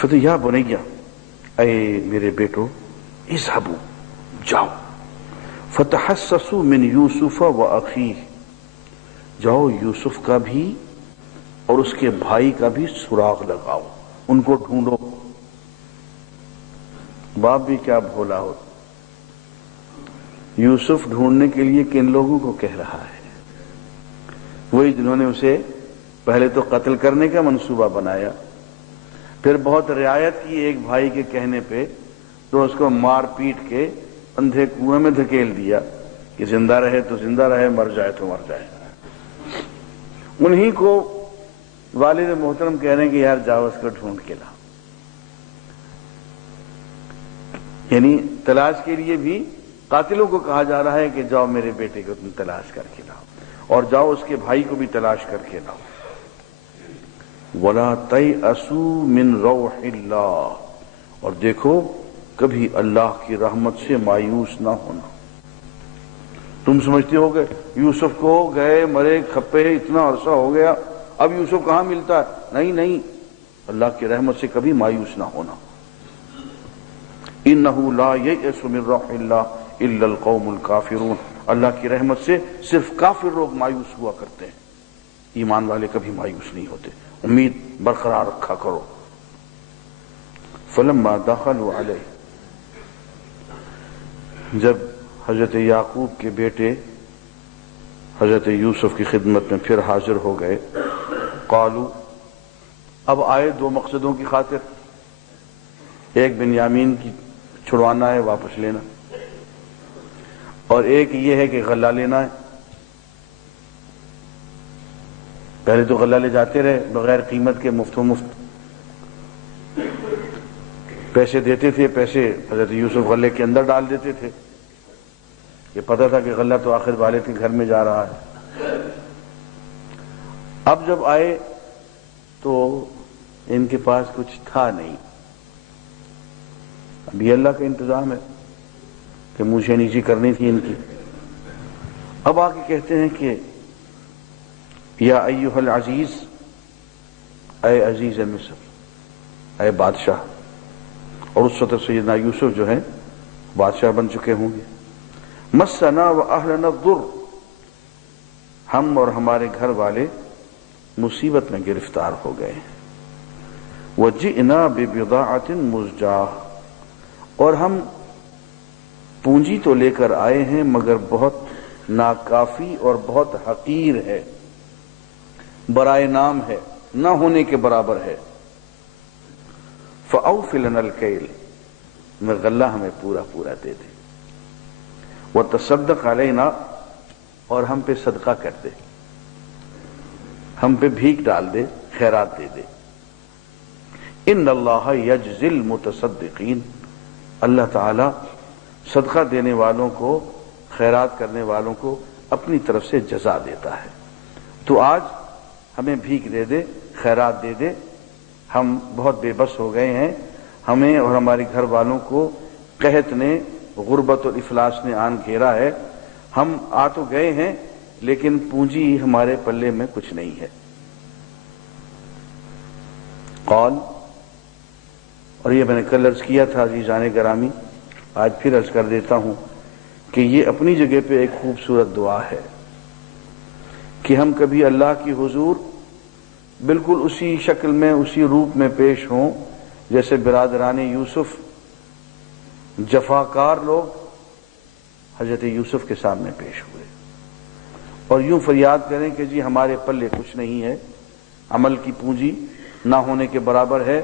فتح یا بنیا، اے میرے بیٹو، اذهبوا، جاؤ، فتحسسوا من یوسف و اخیہ، جاؤ یوسف کا بھی اور اس کے بھائی کا بھی سراغ لگاؤ، ان کو ڈھونڈو۔ باپ بھی کیا بھولا ہو، یوسف ڈھونڈنے کے لیے کن لوگوں کو کہہ رہا ہے؟ وہی جنہوں نے اسے پہلے تو قتل کرنے کا منصوبہ بنایا، پھر بہت رعایت کی ایک بھائی کے کہنے پہ، تو اس کو مار پیٹ کے اندھے کنویں میں دھکیل دیا کہ زندہ رہے تو زندہ رہے، مر جائے تو مر جائے۔ انہی کو والد محترم کہہ رہے ہیں کہ یار جاؤ اس کو ڈھونڈ کے لاؤ، یعنی تلاش کے لیے بھی قاتلوں کو کہا جا رہا ہے کہ جاؤ میرے بیٹے کو تم تلاش کر کے لاؤ، اور جاؤ اس کے بھائی کو بھی تلاش کر کے لاؤ۔ وَلَا تَيْأَسُوا مِن رَوْحِ اللَّهِ، اور دیکھو کبھی اللہ کی رحمت سے مایوس نہ ہونا۔ تم سمجھتے ہو کہ یوسف کو گئے مرے کھپے اتنا عرصہ ہو گیا، اب یوسف کہاں ملتا ہے؟ نہیں نہیں، اللہ کی رحمت سے کبھی مایوس نہ ہونا۔ إِنَّهُ لَا يَيْأَسُ مِن رَوْحِ اللَّهِ إِلَّا الْقَوْمُ الْكَافِرُونَ، اللہ کی رحمت سے صرف کافر لوگ مایوس ہوا کرتے ہیں، ایمان والے کبھی مایوس نہیں ہوتے، امید برقرار رکھا کرو۔ فَلَمَّا دَخَلُوا عَلَيْهِ، جب حضرت یعقوب کے بیٹے حضرت یوسف کی خدمت میں پھر حاضر ہو گئے، قالوا، اب آئے دو مقصدوں کی خاطر، ایک بنیامین کی چھڑوانا ہے، واپس لینا، اور ایک یہ ہے کہ غلہ لینا ہے۔ پہلے تو غلہ لے جاتے رہے بغیر قیمت کے، مفت و مفت پیسے دیتے تھے، پیسے حضرت یوسف غلے کے اندر ڈال دیتے تھے، یہ پتہ تھا کہ غلہ تو آخر والد کے گھر میں جا رہا ہے۔ اب جب آئے تو ان کے پاس کچھ تھا نہیں، اب یہ اللہ کا انتظام ہے کہ مجھے نیچی کرنی تھی ان کی۔ اب آ کے کہتے ہیں کہ یا ایھا العزیز، اے عزیز مصر، اے بادشاہ، اور اس وقت سیدنا یوسف جو ہیں بادشاہ بن چکے ہوں گے، مسنا و اہلنا الضر، ہم اور ہمارے گھر والے مصیبت میں گرفتار ہو گئے ہیں، وجئنا ببضاعۃ مزجاہ، اور ہم پونجی تو لے کر آئے ہیں مگر بہت ناکافی اور بہت حقیر ہے، برائے نام ہے، نہ ہونے کے برابر ہے۔ فأوف لنا الکیل، میں غلہ ہمیں پورا پورا دے دے، وتصدق علینا، اور ہم پہ صدقہ کر دے، ہم پہ بھیک ڈال دے، خیرات دے دے۔ ان اللہ یجزی المتصدقین، اللہ تعالی صدقہ دینے والوں کو، خیرات کرنے والوں کو اپنی طرف سے جزا دیتا ہے۔ تو آج ہمیں بھیک دے دے، خیرات دے دے، ہم بہت بے بس ہو گئے ہیں، ہمیں اور ہمارے گھر والوں کو قحط نے، غربت اور افلاس نے آن گھیرا ہے، ہم آ تو گئے ہیں لیکن پونجی ہمارے پلے میں کچھ نہیں ہے۔ قال، اور یہ میں نے کل عرض کیا تھا عزیزان گرامی، آج پھر عرض کر دیتا ہوں کہ یہ اپنی جگہ پہ ایک خوبصورت دعا ہے کہ ہم کبھی اللہ کی حضور بالکل اسی شکل میں، اسی روپ میں پیش ہوں جیسے برادران یوسف، جفاکار لوگ حضرت یوسف کے سامنے پیش ہوئے، اور یوں فریاد کریں کہ جی ہمارے پلے کچھ نہیں ہے، عمل کی پونجی نہ ہونے کے برابر ہے،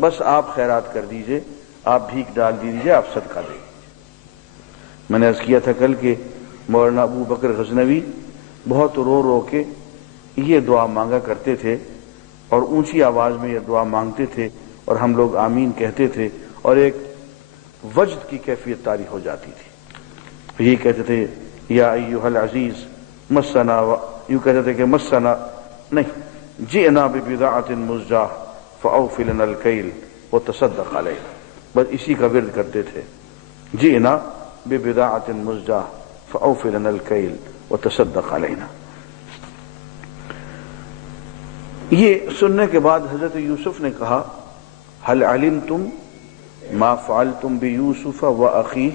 بس آپ خیرات کر دیجئے، آپ بھیک ڈال دیجئے، آپ صدقہ دے دیجئے۔ میں نے عرض کیا تھا کل کہ مولانا ابو بکر غزنوی بہت رو رو کے یہ دعا مانگا کرتے تھے، اور اونچی آواز میں یہ دعا مانگتے تھے، اور ہم لوگ آمین کہتے تھے، اور ایک وجد کی کیفیت طاری ہو جاتی تھی۔ یہ کہتے تھے یا ایھا العزیز مسنا، یوں کہتے تھے کہ مسنا نہیں، جئنا ببضاعۃ مزجاہ فاوف لنا الکیل وتصدق علینا، بس اسی کا ورد کرتے تھے، جئنا ببضاعۃ مزجاہ فاوف لنا الکیل وتصدق علینا۔ یہ سننے کے بعد حضرت یوسف نے کہا هل علمتم ما فعلتم بيوسف وأخيه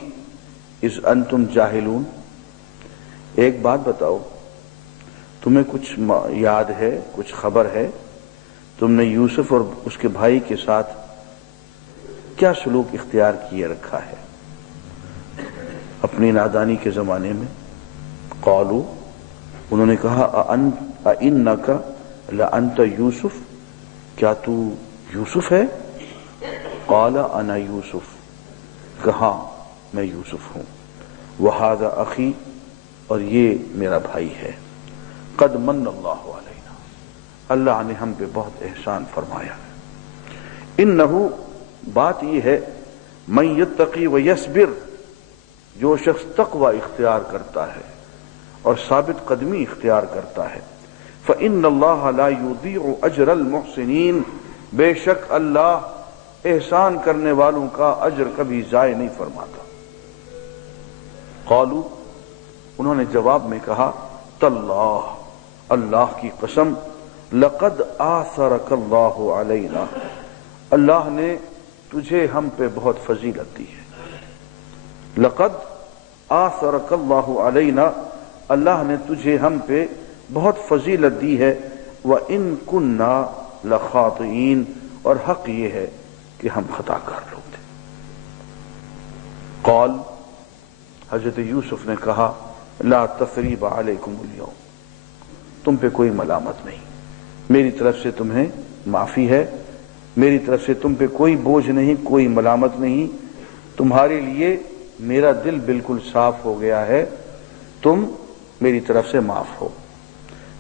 إذ أنتم جاهلون، ایک بات بتاؤ، تمہیں کچھ یاد ہے، کچھ خبر ہے تم نے یوسف اور اس کے بھائی کے ساتھ کیا سلوک اختیار کیے رکھا ہے اپنی نادانی کے زمانے میں؟ قالوا، انہوں نے کہا أَإِنَّكَ لَأَنْتَ یوسف، کیا تو یوسف ہے؟ قال انا یوسف، کہا میں یوسف ہوں، وَهَذَا أَخِي، اور یہ میرا بھائی ہے، قد من اللہ علینا، اللہ نے ہم پہ بہت احسان فرمایا ہے، انہو، بات یہ ہے، من یتقی ویصبر، جو شخص تقوی اختیار کرتا ہے اور ثابت قدمی اختیار کرتا ہے، فإن اللہ لا یضیع اجر المحسنین، بے شک اللہ احسان کرنے والوں کا اجر کبھی ضائع نہیں فرماتا۔ قالوا، انہوں نے جواب میں کہا، تاللہ، اللہ کی قسم، لقد آثرک اللہ علینا، اللہ نے تجھے ہم پہ بہت فضیلت دی ہے، لقد آثرک اللہ علینا، اللہ نے تجھے ہم پہ بہت فضیلت دی ہے، وَإِن كُنَّا لَخَاطِئِينَ، اور حق یہ ہے کہ ہم خطا کار لوگ تھے۔ قال، حضرت یوسف نے کہا، لا تثریب علیکم اليوم، تم پہ کوئی ملامت نہیں، میری طرف سے تمہیں معافی ہے، میری طرف سے تم پہ کوئی بوجھ نہیں، کوئی ملامت نہیں، تمہارے لیے میرا دل بالکل صاف ہو گیا ہے، تم میری طرف سے معاف ہو،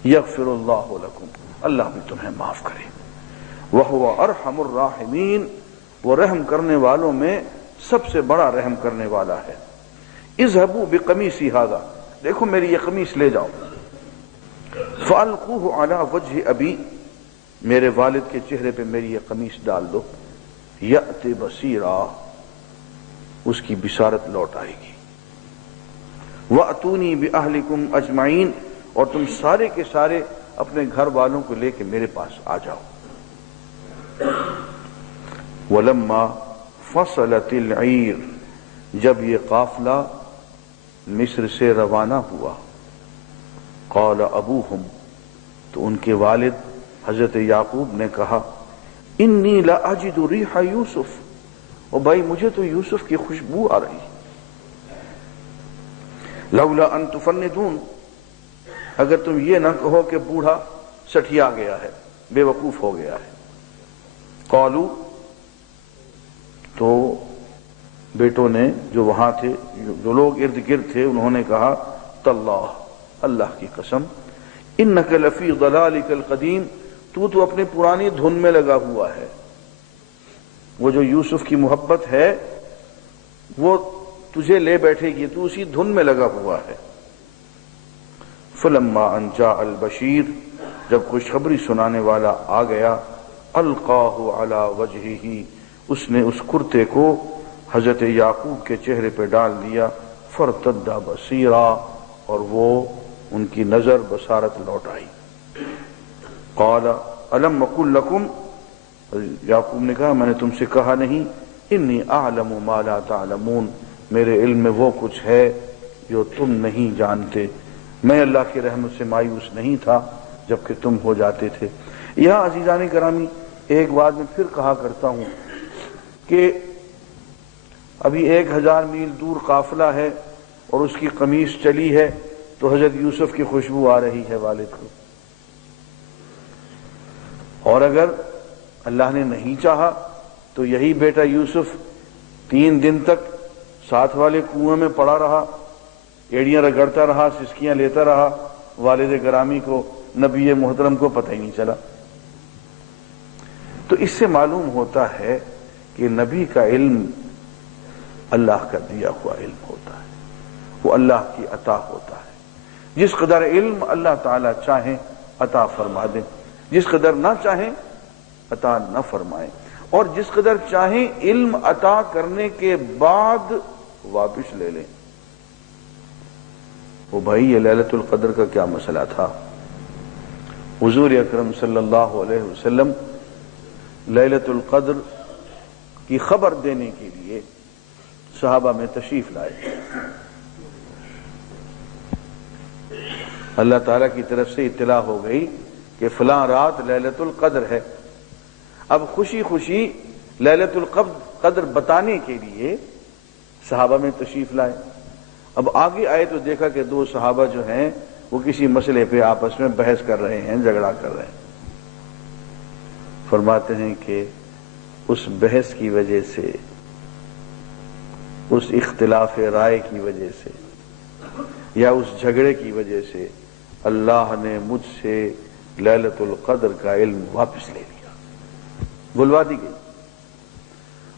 یغفر اللہ لکم، اللہ بھی تمہیں معاف کرے، وہو ارحم الراحمین، وہ رحم کرنے والوں میں سب سے بڑا رحم کرنے والا ہے۔ اذهبوا بقمیصی ھذا، دیکھو میری یہ قمیص لے جاؤ، فالقوہ علی وجہ ابی، میرے والد کے چہرے پہ میری یہ قمیص ڈال دو، یأت بصیرا، اس کی بشارت لوٹ آئے گی، وَأْتُونِي بِأَهْلِكُمْ أَجْمَعِينَ، اور تم سارے کے سارے اپنے گھر والوں کو لے کے میرے پاس آ جاؤ۔ وَلَمَّا فَصَلَتِ الْعِيرُ، جب یہ قافلہ مصر سے روانہ ہوا، قال ابوہم، تو ان کے والد حضرت یعقوب نے کہا، انی لأجد ریح یوسف، او بھائی مجھے تو یوسف کی خوشبو آ رہی، لولا ان تفندون، اگر تم یہ نہ کہو کہ بوڑھا سٹھیا گیا ہے، بے وقوف ہو گیا ہے۔ قالو، تو بیٹوں نے جو وہاں تھے، جو لوگ ارد گرد تھے، انہوں نے کہا، تاللہ، اللہ کی قسم، انک لفی ضلالک القدیم، تو اپنے پرانی دھن میں لگا ہوا ہے، وہ جو یوسف کی محبت ہے وہ تجھے لے بیٹھے گی، تو اسی دھن میں لگا ہوا ہے۔ فلما ان جاء البشیر، جب خوشخبری سنانے والا آ گیا، القاہ علی وجہہ، اس نے اس کرتے کو حضرت یعقوب کے چہرے پہ ڈال دیا، فرتد بصیرا، اور وہ ان کی نظر بصارت لوٹ آئی۔ قال الم اقل لکم، یعقوب نے کہا میں نے تم سے کہا نہیں، انی اعلم ما لا تعلمون، میرے علم میں وہ کچھ ہے جو تم نہیں جانتے، میں اللہ کی رحمت سے مایوس نہیں تھا جبکہ تم ہو جاتے تھے۔ یہاں عزیزان گرامی ایک بات میں پھر کہا کرتا ہوں کہ ابھی 1000 میل دور قافلہ ہے اور اس کی قمیص چلی ہے تو حضرت یوسف کی خوشبو آ رہی ہے والد کو، اور اگر اللہ نے نہیں چاہا تو یہی بیٹا یوسف 3 دن تک ساتھ والے کنویں میں پڑا رہا، ایڑیاں رگڑتا رہا، سسکیاں لیتا رہا، والد گرامی کو، نبی محترم کو پتہ ہی نہیں چلا۔ تو اس سے معلوم ہوتا ہے کہ نبی کا علم اللہ کا دیا ہوا علم ہوتا ہے، وہ اللہ کی عطا ہوتا ہے، جس قدر علم اللہ تعالیٰ چاہیں عطا فرما دیں، جس قدر نہ چاہیں عطا نہ فرمائیں، اور جس قدر چاہیں علم عطا کرنے کے بعد واپس لے لیں۔ وہ بھائی یہ لیلۃ القدر کا کیا مسئلہ تھا؟ حضور اکرم صلی اللہ علیہ وسلم لیلۃ القدر کی خبر دینے کے لیے صحابہ میں تشریف لائے۔ اللہ تعالیٰ کی طرف سے اطلاع ہو گئی کہ فلاں رات لیلۃ القدر ہے۔ اب خوشی خوشی لیلۃ القدر بتانے کے لیے صحابہ میں تشریف لائے۔ اب آگے آئے تو دیکھا کہ دو صحابہ جو ہیں وہ کسی مسئلے پہ آپس میں بحث کر رہے ہیں، جھگڑا کر رہے ہیں۔ فرماتے ہیں کہ اس بحث کی وجہ سے، اس اختلاف رائے کی وجہ سے یا اس جھگڑے کی وجہ سے اللہ نے مجھ سے لیلۃ القدر کا علم واپس لے لیا، بلوا دی گئی۔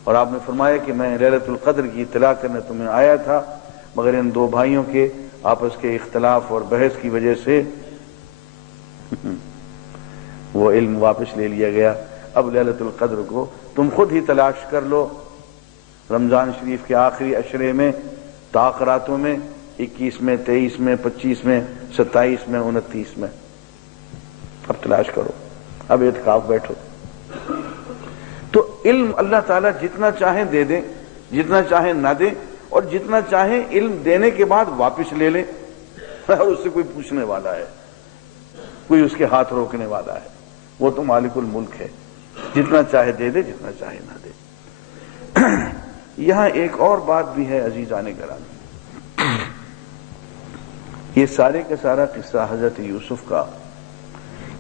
اور آپ نے فرمایا کہ میں لیلۃ القدر کی اطلاع کرنے تمہیں آیا تھا، مگر ان دو بھائیوں کے آپس کے اختلاف اور بحث کی وجہ سے وہ علم واپس لے لیا گیا۔ اب لیلۃ القدر کو تم خود ہی تلاش کر لو، رمضان شریف کے آخری عشرے میں، تاخراتوں میں، 21 میں، 23 میں، 25 میں، 27 میں، 29 میں، اب تلاش کرو، اب اعتکاف بیٹھو۔ تو علم اللہ تعالیٰ جتنا چاہیں دے دیں، جتنا چاہیں نہ دیں، اور جتنا چاہیں علم دینے کے بعد واپس لے لیں، اور اس سے کوئی پوچھنے والا ہے، کوئی اس کے ہاتھ روکنے والا ہے؟ وہ تو مالک الملک ہے، جتنا چاہے دے دے، جتنا چاہے نہ دے۔ یہاں ایک اور بات بھی ہے عزیزان گرامی، یہ سارے کا سارا قصہ حضرت یوسف کا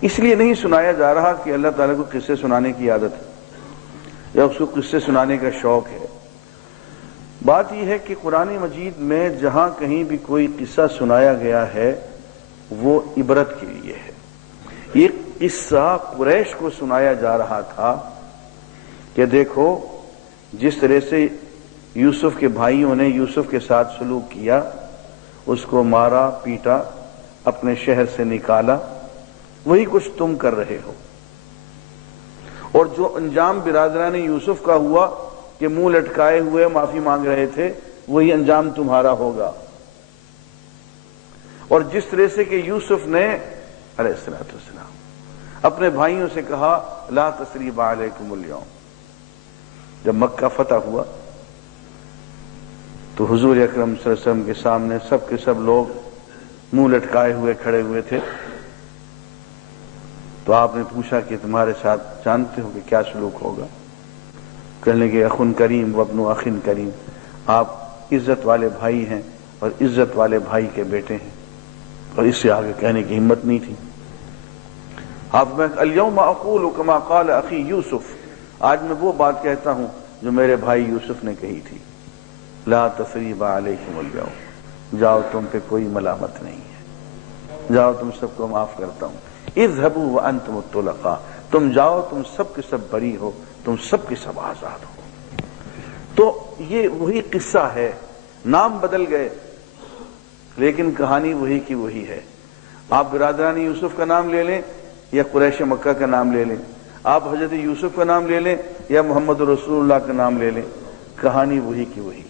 اس لیے نہیں سنایا جا رہا کہ اللہ تعالیٰ کو قصے سنانے کی عادت ہے یا اس کو قصے سنانے کا شوق ہے۔ بات یہ ہے کہ قرآن مجید میں جہاں کہیں بھی کوئی قصہ سنایا گیا ہے وہ عبرت کے لیے ہے۔ یہ قصہ قریش کو سنایا جا رہا تھا کہ دیکھو جس طرح سے یوسف کے بھائیوں نے یوسف کے ساتھ سلوک کیا، اس کو مارا، پیٹا، اپنے شہر سے نکالا، وہی کچھ تم کر رہے ہو، اور جو انجام برادران یوسف کا ہوا کہ منہ لٹکائے ہوئے معافی مانگ رہے تھے، وہی انجام تمہارا ہوگا۔ اور جس طرح سے کہ یوسف نے علیہ السلام اپنے بھائیوں سے کہا لا تثریب علیکم اليوم، جب مکہ فتح ہوا تو حضور اکرم صلی اللہ علیہ وسلم کے سامنے سب کے سب لوگ منہ لٹکائے ہوئے کھڑے ہوئے تھے۔ تو آپ نے پوچھا کہ تمہارے ساتھ جانتے ہو کہ کیا سلوک ہوگا؟ کہنے لگے اخن کریم وابن اخ کریم، آپ عزت والے بھائی ہیں اور عزت والے بھائی کے بیٹے ہیں، اور اس سے آگے کہنے کی ہمت نہیں تھی۔ آپ میں الیوم اقول کما قال اخی یوسف، آج میں وہ بات کہتا ہوں جو میرے بھائی یوسف نے کہی تھی، لا تثریب علیکم اليوم، جاؤ تم پہ کوئی ملامت نہیں ہے، جاؤ تم سب کو معاف کرتا ہوں، اذهبوا وانتم الطلقاء، تم جاؤ، تم سب کے سب بری ہو، تم سب کے سب آزاد ہو۔ تو یہ وہی قصہ ہے، نام بدل گئے لیکن کہانی وہی کی وہی ہے۔ آپ برادران یوسف کا نام لے لیں یا قریش مکہ کا نام لے لیں، آپ حضرت یوسف کا نام لے لیں یا محمد رسول اللہ کا نام لے لیں، کہانی وہی کی وہی۔